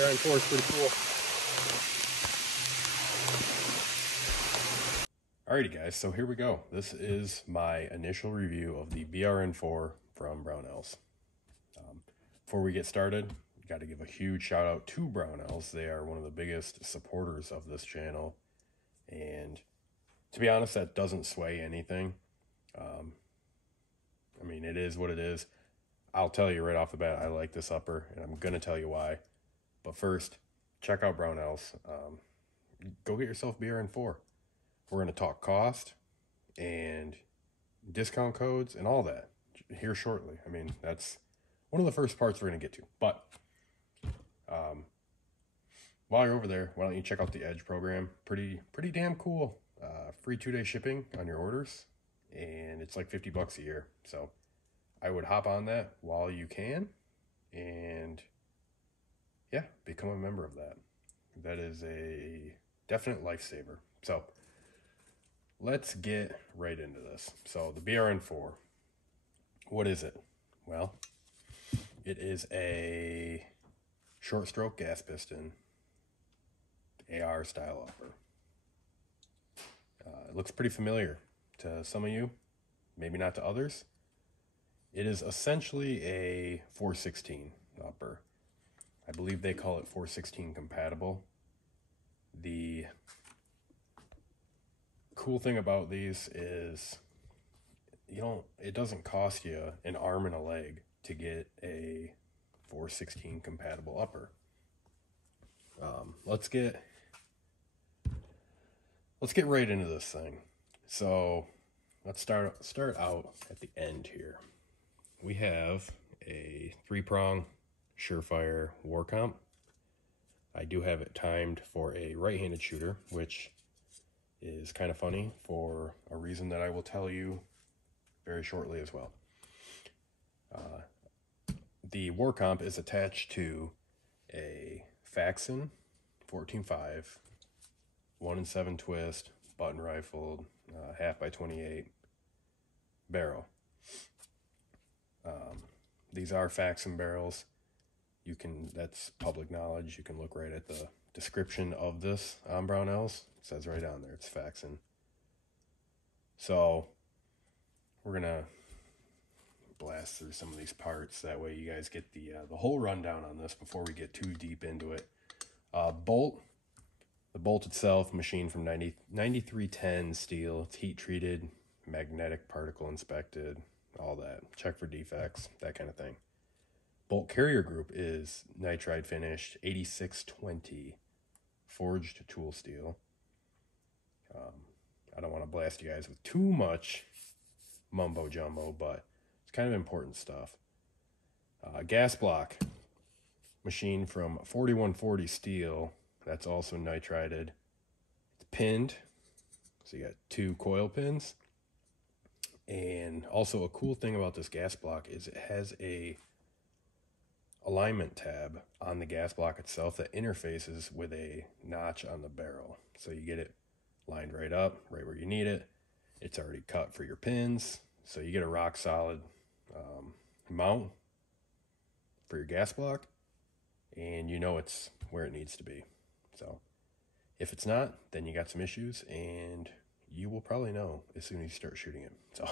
BRN-4 is pretty cool. Alrighty guys, so here we go. This is my initial review of the BRN-4 from Brownells. Before we get started, got to give a huge shout out to Brownells. They are one of the biggest supporters of this channel, and to be honest, that doesn't sway anything. I mean, it is what it is. I'll tell you right off the bat, I like this upper, and I'm going to tell you why. But first, check out Brownells. Go get yourself BRN-4. We're going to talk cost and discount codes and all that here shortly. I mean, that's one of the first parts we're going to get to. But while you're over there, why don't you check out the Edge program? Pretty damn cool. Free 2-day shipping on your orders, and it's like $50 a year. So I would hop on that while you can, and yeah, become a member of that. That is a definite lifesaver. So let's get right into this. So the BRN-4, what is it? Well, it is a short stroke gas piston AR style upper. It looks pretty familiar to some of you, maybe not to others. It is essentially a 416 upper. I believe they call it 416 compatible. The cool thing about these is, it doesn't cost you an arm and a leg to get a 416 compatible upper. Let's get right into this thing. So let's start out at the end here. We have a 3-prong Surefire war comp. I do have it timed for a right-handed shooter, which is kind of funny for a reason that I will tell you very shortly as well. The war comp is attached to a Faxon 14.5 1-7 twist, button rifled, 1/2x28 barrel. These are Faxon barrels. That's public knowledge. You can look right at the description of this on Brownells. It says right on there, it's Faxon. So we're gonna blast through some of these parts. That way you guys get the whole rundown on this before we get too deep into it. The bolt itself, machined from 9310 steel. It's heat treated, magnetic particle inspected, all that. Check for defects, that kind of thing. Bolt carrier group is nitride finished 8620 forged tool steel. I don't want to blast you guys with too much mumbo jumbo, but it's kind of important stuff. Gas block, machined from 4140 steel. That's also nitrided. It's pinned, so you got 2 coil pins. And also a cool thing about this gas block is it has a alignment tab on the gas block itself that interfaces with a notch on the barrel. So you get it lined right up, right where you need it. It's already cut for your pins, so you get a rock solid mount for your gas block, and you know it's where it needs to be. So if it's not, then you got some issues, and you will probably know as soon as you start shooting it. So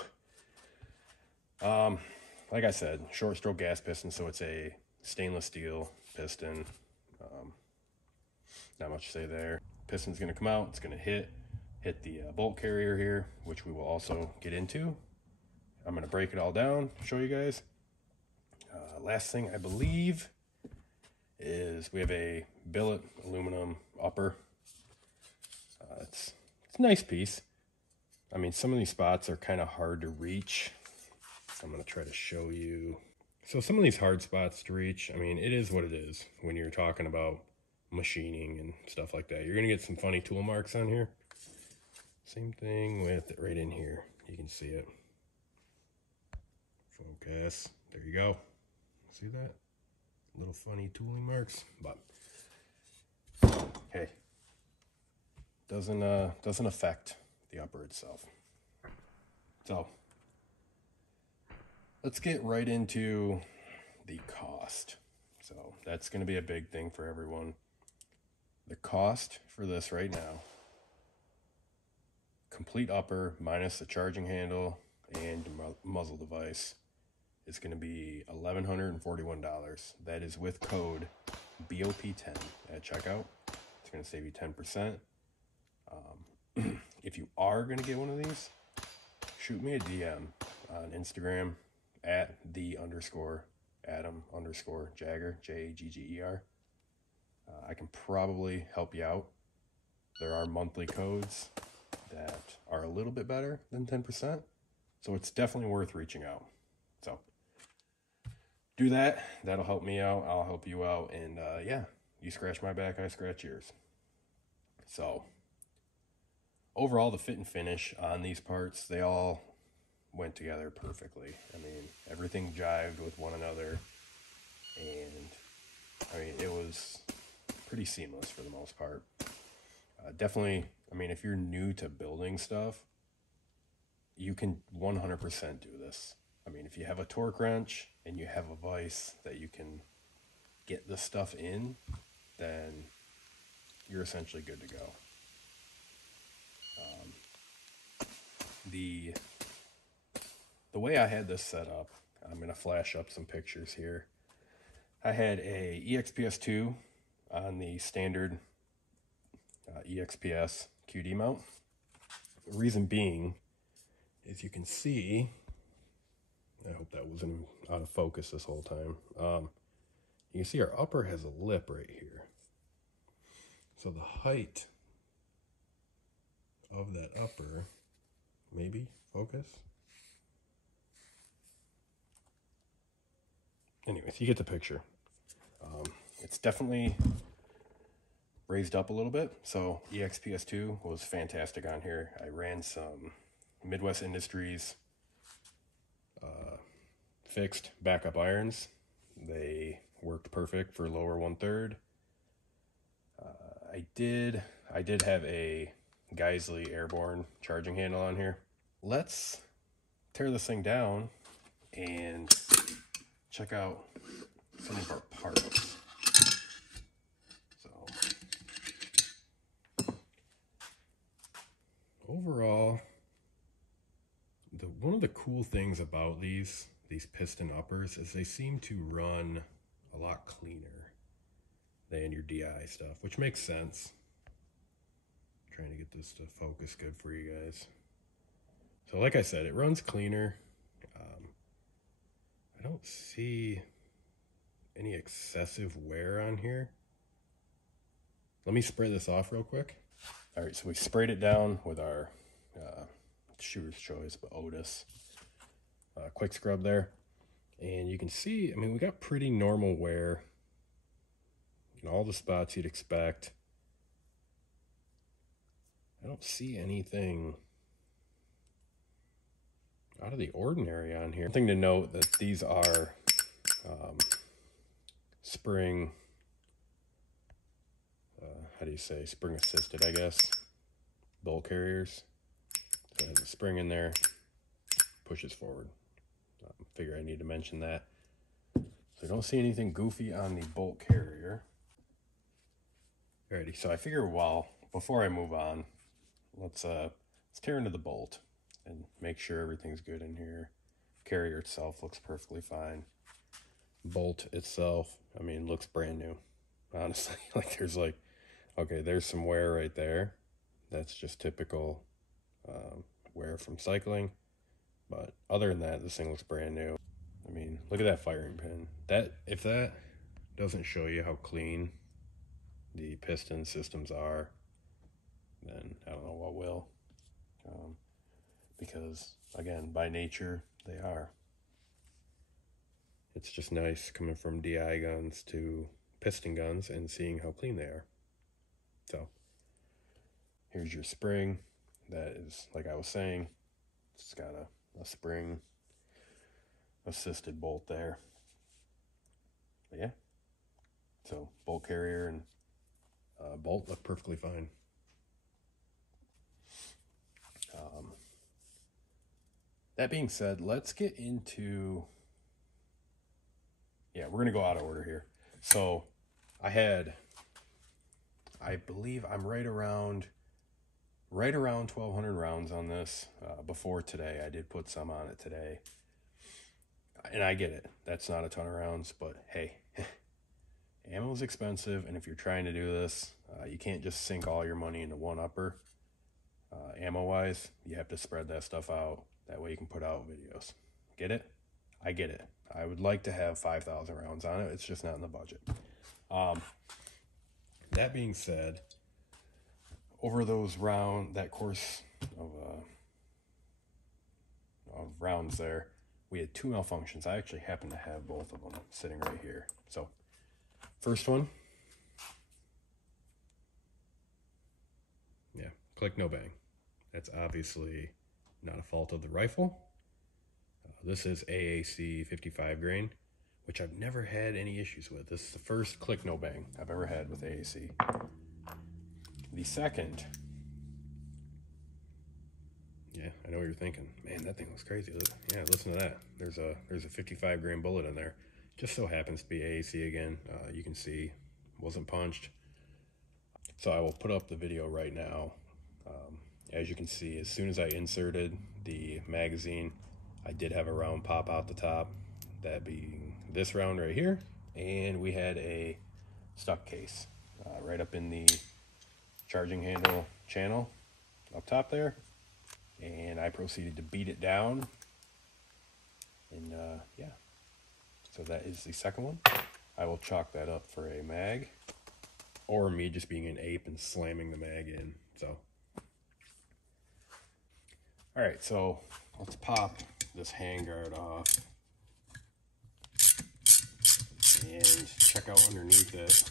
like I said, short stroke gas piston, so it's a stainless steel piston. Not much to say there. Piston's going to come out, it's going to hit the bolt carrier here, which we will also get into. I'm going to break it all down, show you guys. Last thing I believe is we have a billet aluminum upper. It's a nice piece. I mean, some of these spots are kind of hard to reach. I'm going to try to show you. So some of these hard spots to reach, I mean, it is what it is when you're talking about machining and stuff like that. You're going to get some funny tool marks on here. Same thing with right in here. You can see it. Focus. There you go. See that? Little funny tooling marks, but hey, doesn't affect the upper itself. So let's get right into the cost. So that's going to be a big thing for everyone. The cost for this right now, complete upper minus the charging handle and muzzle device, is going to be $1,141. That is with code BOP10 at checkout. It's going to save you 10%. If you are going to get one of these, shoot me a DM on Instagram at @the_Adam_Jagger, Jagger. I can probably help you out. There are monthly codes that are a little bit better than 10%, so it's definitely worth reaching out. So do that. That'll help me out. I'll help you out. And yeah, you scratch my back, I scratch yours. So overall, the fit and finish on these parts, they all went together perfectly. I mean, everything jived with one another. And I mean, it was pretty seamless for the most part. Definitely, I mean, if you're new to building stuff, you can 100% do this. I mean, if you have a torque wrench and you have a vise that you can get this stuff in, then you're essentially good to go. The way I had this set up, I'm going to flash up some pictures here. I had a EXPS2 on the standard EXPS QD mount. The reason being, as you can see, I hope that wasn't out of focus this whole time. You can see our upper has a lip right here. So the height of that upper, maybe focus. Anyways, you get the picture. It's definitely raised up a little bit. So EXPS2 was fantastic on here. I ran some Midwest Industries fixed backup irons. They worked perfect for lower 1/3. I did have a Geisley Airborne charging handle on here. Let's tear this thing down and check out some of our parts. So overall, one of the cool things about these piston uppers is they seem to run a lot cleaner than your DI stuff, which makes sense. I'm trying to get this to focus good for you guys. So like I said, it runs cleaner. I don't see any excessive wear on here. Let me spray this off real quick. All right, so we sprayed it down with our Shooter's Choice, but Otis quick scrub there. And you can see, I mean, we got pretty normal wear in all the spots you'd expect. I don't see anything out of the ordinary on here. One thing to note that these are spring, how do you say, spring assisted, I guess, bolt carriers. So it has a spring in there, pushes forward. Figure I need to mention that. So I don't see anything goofy on the bolt carrier. Alrighty, so I figure, well, before I move on, let's tear into the bolt and make sure everything's good in here. Carrier itself looks perfectly fine. Bolt itself, I mean, looks brand new, honestly. Like okay, there's some wear right there. That's just typical wear from cycling. But other than that, this thing looks brand new. I mean, look at that firing pin. If that doesn't show you how clean the piston systems are, then I don't know what will. Because, again, by nature, they are. It's just nice coming from DI guns to piston guns and seeing how clean they are. So, here's your spring. That is, like I was saying, it's got a spring assisted bolt there. But yeah, so bolt carrier and bolt look perfectly fine. That being said, let's get into, yeah, we're gonna go out of order here. So I believe I'm right around 1,200 rounds on this before today. I did put some on it today. And I get it. That's not a ton of rounds, but hey, ammo is expensive. And if you're trying to do this, you can't just sink all your money into one upper. Ammo-wise, you have to spread that stuff out. That way you can put out videos. Get it? I get it. I would like to have 5,000 rounds on it. It's just not in the budget. That being said, over that course of rounds there, we had 2 malfunctions. I actually happen to have both of them sitting right here. So, first one. Yeah, click, no bang. That's obviously not a fault of the rifle. This is AAC 55 grain, which I've never had any issues with. This is the first click, no bang I've ever had with AAC. The second, yeah, I know what you're thinking. Man, that thing looks crazy. Yeah, listen to that. There's a 55 grain bullet in there. Just so happens to be AAC again. You can see, wasn't punched. So I will put up the video right now. As you can see, as soon as I inserted the magazine, I did have a round pop out the top, that being this round right here, and we had a stuck case right up in the charging handle channel up top there, and I proceeded to beat it down, and yeah, so that is the second one. I will chalk that up for a mag, or me just being an ape and slamming the mag in. So all right, so let's pop this handguard off and check out underneath it.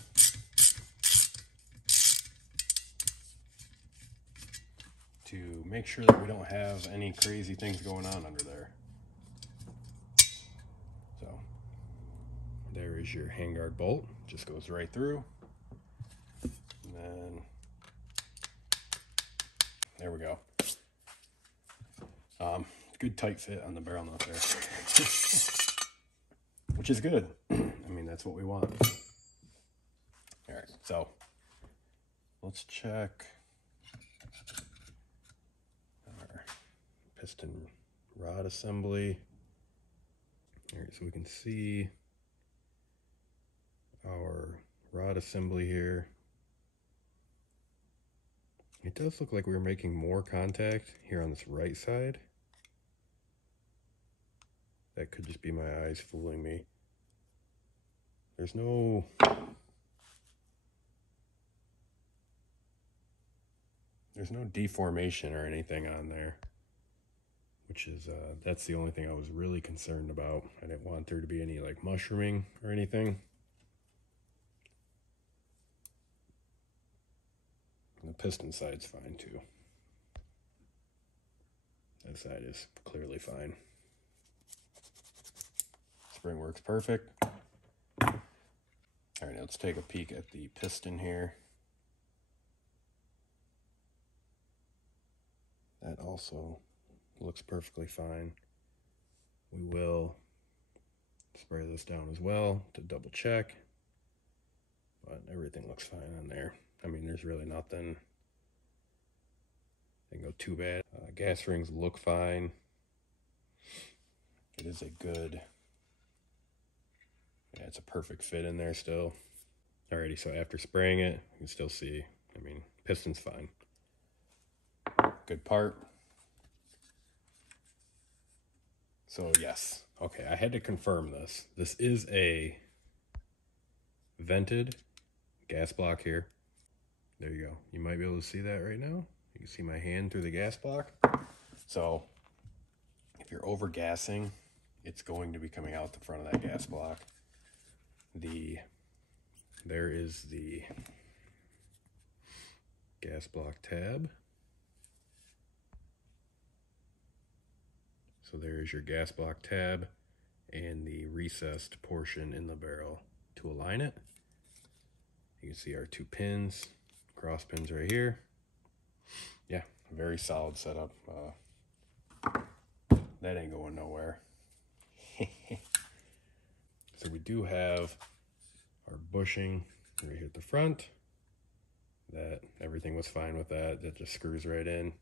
To make sure that we don't have any crazy things going on under there. So there is your handguard bolt, just goes right through. And then there we go. Good tight fit on the barrel nut there, which is good. I mean, that's what we want. All right, so let's check our piston rod assembly. All right, so we can see our rod assembly here. It does look like we were making more contact here on this right side. That could just be my eyes fooling me. There's no deformation or anything on there, which is that's the only thing I was really concerned about. I didn't want there to be any like mushrooming or anything. And the piston side's fine too. That side is clearly fine. Spring works perfect. All right, let's take a peek at the piston here. That also looks perfectly fine. We will spray this down as well to double check, but everything looks fine on there. I mean, there's really nothing that can go too bad. Gas rings look fine. It is a good, yeah, it's a perfect fit in there still. Alrighty, so after spraying it, you can still see, I mean, piston's fine. Good part. So yes, okay, I had to confirm this. This is a vented gas block here. There you go. You might be able to see that right now. You can see my hand through the gas block. So if you're over gassing, it's going to be coming out the front of that gas block. There is the gas block tab. So there's your gas block tab and the recessed portion in the barrel to align it. You can see our 2 pins, cross pins right here. Yeah, very solid setup. That ain't going nowhere. So we do have our bushing right here at the front. That everything was fine with that. That just screws right in.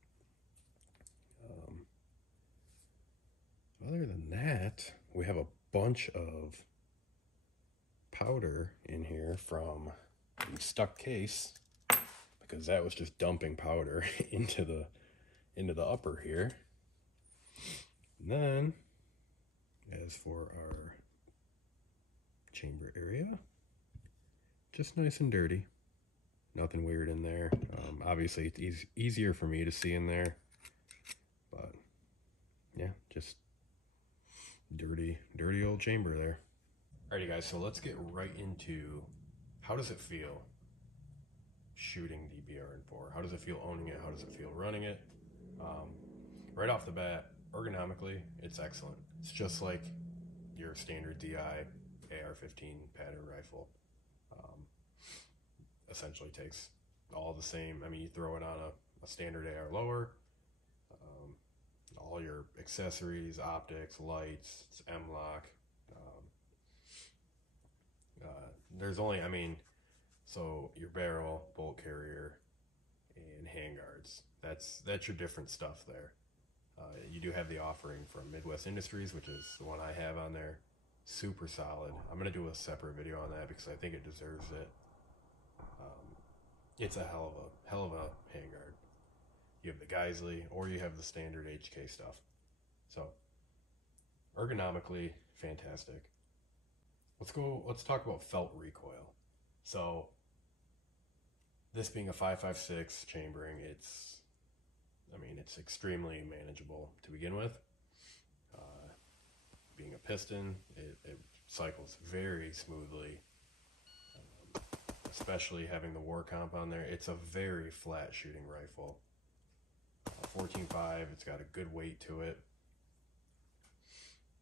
Other than that, we have a bunch of powder in here from the stuck case, because that was just dumping powder into the upper here. And then, as for our chamber area, just nice and dirty. Nothing weird in there. Obviously, it's easier for me to see in there, but yeah, just dirty old chamber there. Alrighty guys, so let's get right into how does it feel shooting the BRN-4? How does it feel owning it? How does it feel running it? Right off the bat, ergonomically, it's excellent. It's just like your standard DI AR-15 pattern rifle. Essentially takes all the same. I mean, you throw it on a standard AR lower, all your accessories, optics, lights, it's M-lock. There's only, I mean, so your barrel, bolt carrier, and handguards. That's your different stuff there. You do have the offering from Midwest Industries, which is the one I have on there. Super solid. I'm gonna do a separate video on that because I think it deserves it. It's a hell of a handguard. You have the Geisley, or you have the standard HK stuff. So, ergonomically fantastic. Let's talk about felt recoil. So, this being a 5.56 chambering, it's extremely manageable to begin with. Being a piston, it cycles very smoothly. Especially having the war comp on there. It's a very flat shooting rifle. 14.5, it's got a good weight to it.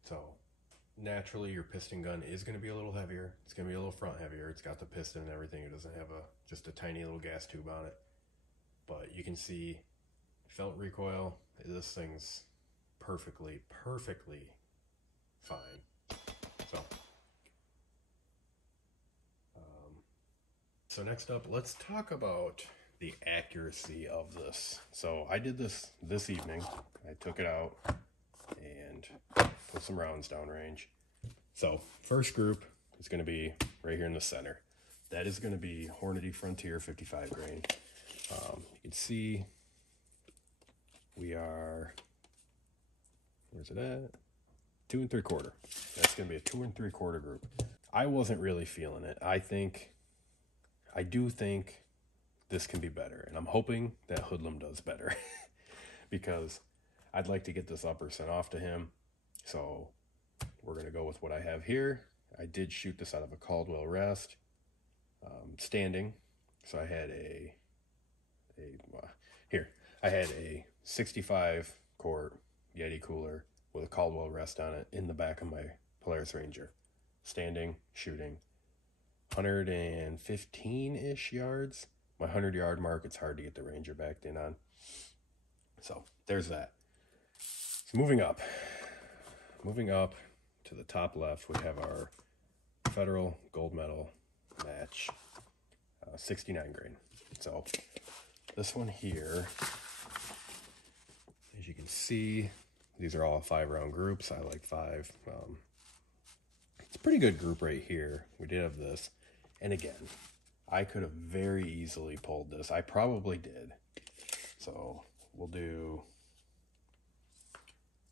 So naturally your piston gun is going to be a little heavier. It's going to be a little front heavier. It's got the piston and everything. It doesn't have just a tiny little gas tube on it. But you can see felt recoil. This thing's perfectly fine. So next up, let's talk about the accuracy of this. So I did this evening. I took it out and put some rounds downrange. So first group is going to be right here in the center. That is going to be Hornady Frontier 55 grain. You can see we are, where's it at? 2 3/4. That's going to be a 2 3/4 group. I wasn't really feeling it. I do think this can be better, and I'm hoping that Hoodlum does better because I'd like to get this upper sent off to him. So we're going to go with what I have here. I did shoot this out of a Caldwell Rest, standing. So I had I had a 65 quart Yeti cooler with a Caldwell Rest on it in the back of my Polaris Ranger, standing, shooting. 115-ish yards. My 100-yard mark, it's hard to get the Ranger backed in on. So there's that. So moving up to the top left, we have our Federal Gold Medal match, 69 grain. So this one here, as you can see, these are all 5-round groups. I like 5. It's a pretty good group right here. We did have this. And again, I could have very easily pulled this. I probably did. So we'll do,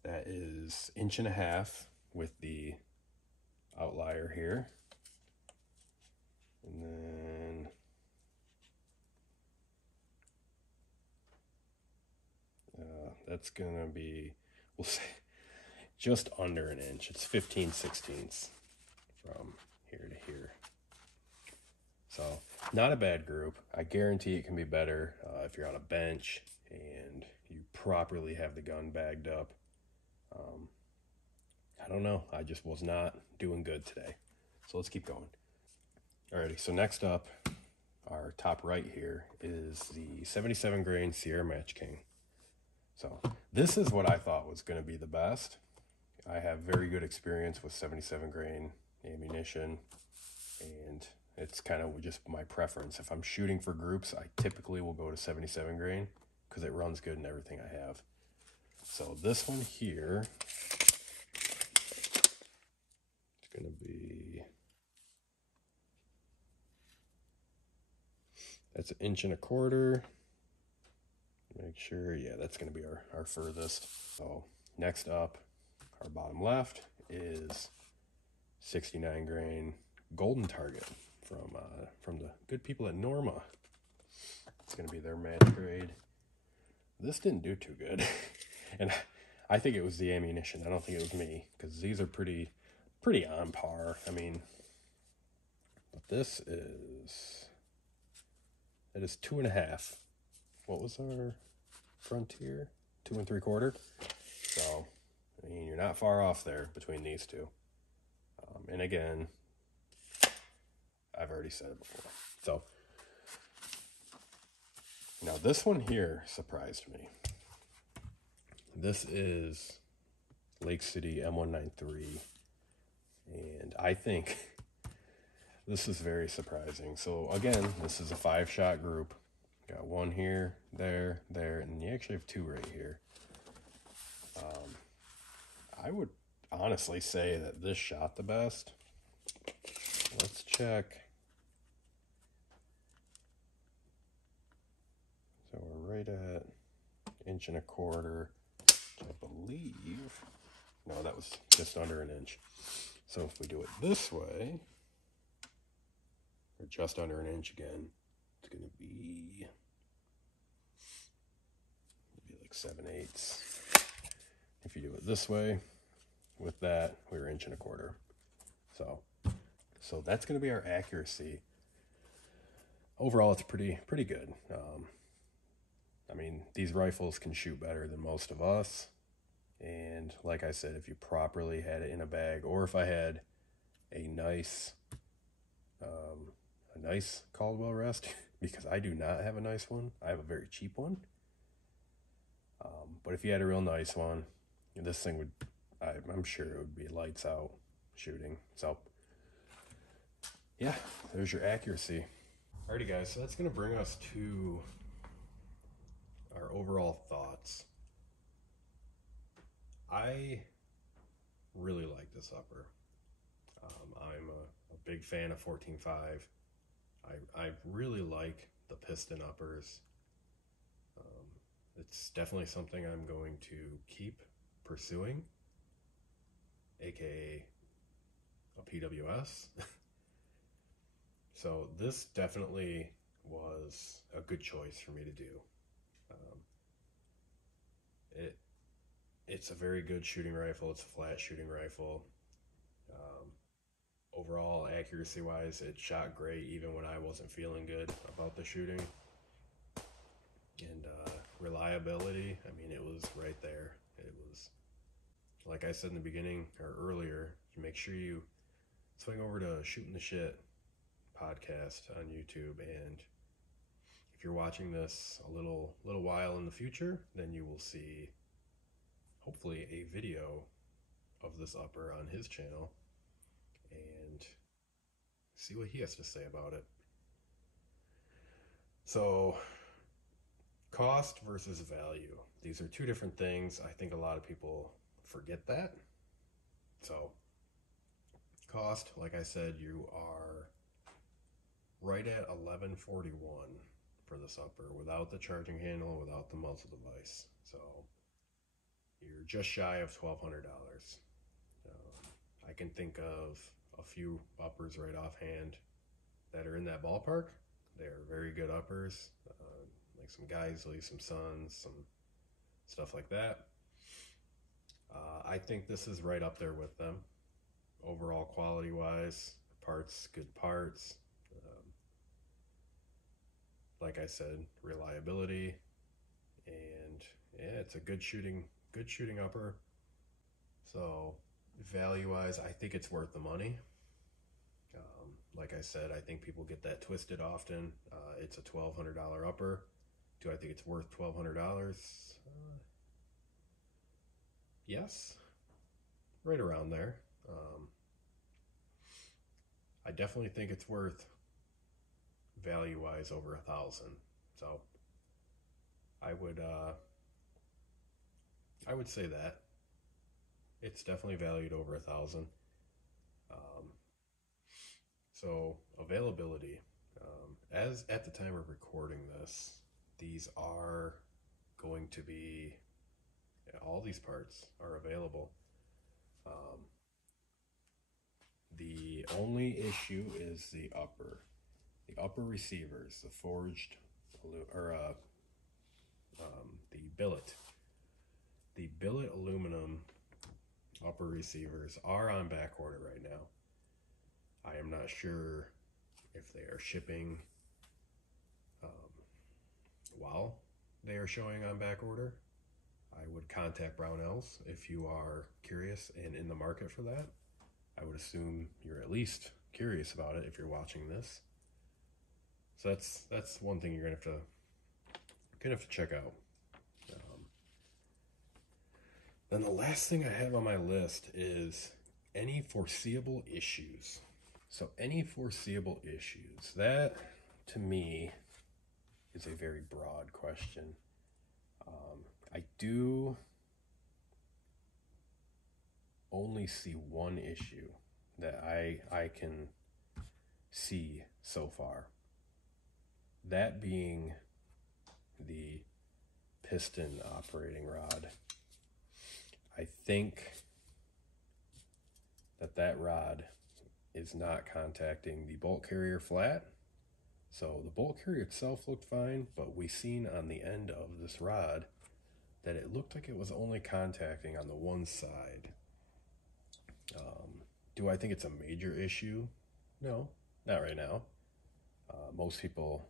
that is 1.5 inches with the outlier here. And then that's gonna be, we'll say, just under 1 inch. It's 15/16 from here to here. So not a bad group. I guarantee it can be better if you're on a bench and you properly have the gun bagged up. I don't know. I just was not doing good today. So let's keep going. Alrighty, so next up, our top right here is the 77 grain Sierra Match King. So this is what I thought was going to be the best. I have very good experience with 77 grain ammunition, and It's kind of just my preference. If I'm shooting for groups, I typically will go to 77 grain because it runs good in everything I have. So this one here, it's going to be, that's 1.25 inches. Make sure, yeah, that's going to be our furthest. So next up, our bottom left is 69 grain golden target from the good people at Norma. It's going to be their match grade. This didn't do too good. And I think it was the ammunition. I don't think it was me, because these are pretty on par. I mean, but this is, it is 2.5. What was our Frontier? 2 3/4. So, I mean, you're not far off there between these two. And again, I've already said it before. So, now this one here surprised me. This is Lake City M193, and I think this is very surprising. So again, this is a 5-shot group. Got one here, there, and you actually have 2 right here. I would honestly say that this shot the best. Let's check. So we're right at 1.25 inches. I believe, no, that was just under 1 inch. So if we do it this way, or just under 1 inch again, it's going to be like 7/8. If you do it this way, with that, we were 1.25 inches. So that's going to be our accuracy. Overall, it's pretty good. I mean, these rifles can shoot better than most of us. And like I said, if you properly had it in a bag, or if I had a nice Caldwell rest, because I do not have a nice one. I have a very cheap one. But if you had a real nice one, this thing would, I'm sure it would be lights out shooting. So yeah, there's your accuracy. Alrighty guys, so that's going to bring us to our overall thoughts. I really like this upper. I'm a big fan of 14.5. I really like the piston uppers. It's definitely something I'm going to keep pursuing, aka a PWS. So this definitely was a good choice for me to do. It's a very good shooting rifle. It's a flat shooting rifle. Overall, accuracy wise, it shot great even when I wasn't feeling good about the shooting. And reliability, I mean, it was right there. It was, like I said in the beginning or earlier, make sure you swing over to Shooting the Shit podcast on YouTube, and if you're watching this a little while in the future, then you will see hopefully a video of this upper on his channel and see what he has to say about it. So cost versus value, these are two different things. I think a lot of people forget that. So cost, like I said, you are right at $11.41 for this upper, without the charging handle, without the muzzle device. So you're just shy of $1,200. I can think of a few uppers right offhand that are in that ballpark. They're very good uppers, like some Geisley, some Suns, some stuff like that. I think this is right up there with them. Overall quality wise, parts, good parts. Like I said, reliability, and yeah, it's a good shooting upper. So value wise, I think it's worth the money. Like I said, I think people get that twisted often. It's a $1,200 upper. Do I think it's worth $1,200? Yes, right around there. I definitely think it's worth value-wise over 1,000. So I would say that it's definitely valued over 1,000. So availability, as at the time of recording this, these are going to be, all these parts are available. The only issue is the upper receivers, the forged, or the billet. The billet aluminum upper receivers are on back order right now. I am not sure if they are shipping while they are showing on back order. I would contact Brownells if you are curious and in the market for that. I would assume you're at least curious about it if you're watching this. So that's one thing you're gonna have to check out. Then the last thing I have on my list is any foreseeable issues. So any foreseeable issues, that to me is a very broad question. I do only see one issue that I can see so far. That being the piston operating rod. I think that rod is not contacting the bolt carrier flat. So the bolt carrier itself looked fine, but we seen on the end of this rod that it looked like it was only contacting on the one side. Do I think it's a major issue? No, not right now. Most people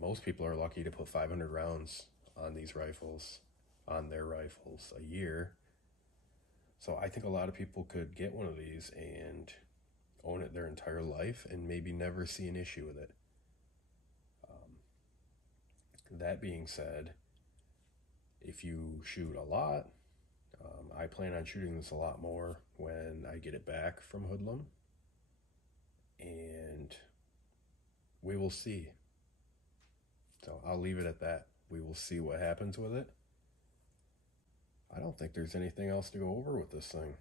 are lucky to put 500 rounds on these rifles, on their rifles, a year. So I think a lot of people could get one of these and own it their entire life and maybe never see an issue with it. That being said, if you shoot a lot, I plan on shooting this a lot more when I get it back from Hoodlum, and we will see. So I'll leave it at that. We will see what happens with it. I don't think there's anything else to go over with this thing.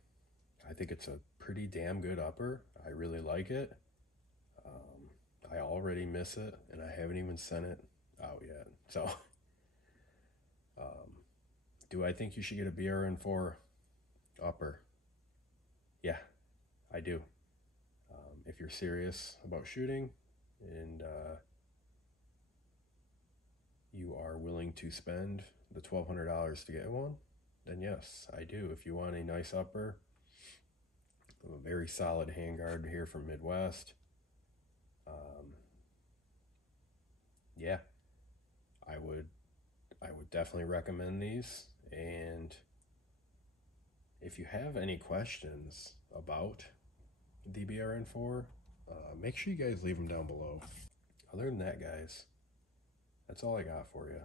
I think it's a pretty damn good upper. I really like it. I already miss it, and I haven't even sent it out yet. So, do I think you should get a BRN-4 upper? Yeah, I do. If you're serious about shooting and you are willing to spend the $1,200 to get one, then yes, I do. If you want a nice upper, a very solid handguard here from Midwest, yeah, I would definitely recommend these. And if you have any questions about the BRN-4, make sure you guys leave them down below. Other than that, guys, that's all I got for you.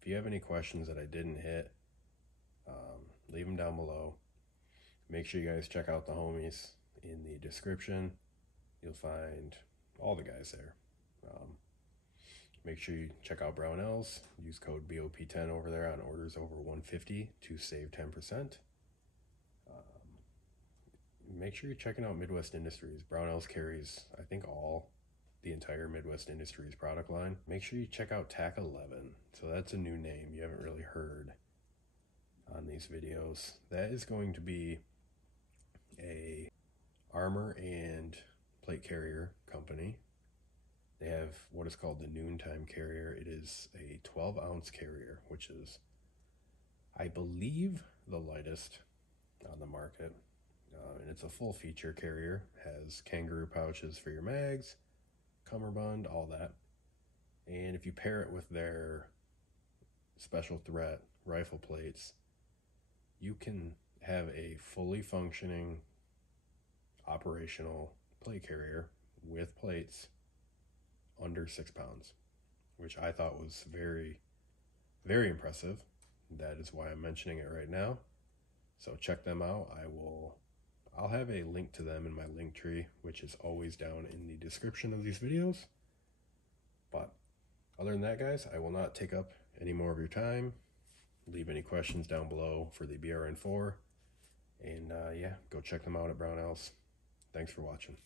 If you have any questions that I didn't hit, leave them down below. Make sure you guys check out the homies in the description. You'll find all the guys there. Make sure you check out Brownells. Use code BOP10 over there on orders over $150 to save 10%. Make sure you're checking out Midwest Industries. Brownells carries, I think, the entire Midwest Industries product line. Make sure you check out TAC 11. So that's a new name you haven't really heard on these videos. That is going to be a armor and plate carrier company. They have what is called the noontime carrier. It is a 12-ounce carrier, which is, I believe, the lightest on the market. And it's a full feature carrier. Has kangaroo pouches for your mags, cummerbund, all that. And if you pair it with their special threat rifle plates, you can have a fully functioning operational plate carrier with plates under 6 pounds, which I thought was very, very impressive. That is why I'm mentioning it right now. So check them out. I'll have a link to them in my link tree, which is always down in the description of these videos. But other than that, guys, I will not take up any more of your time. Leave any questions down below for the BRN-4. And yeah, go check them out at Brownells. Thanks for watching.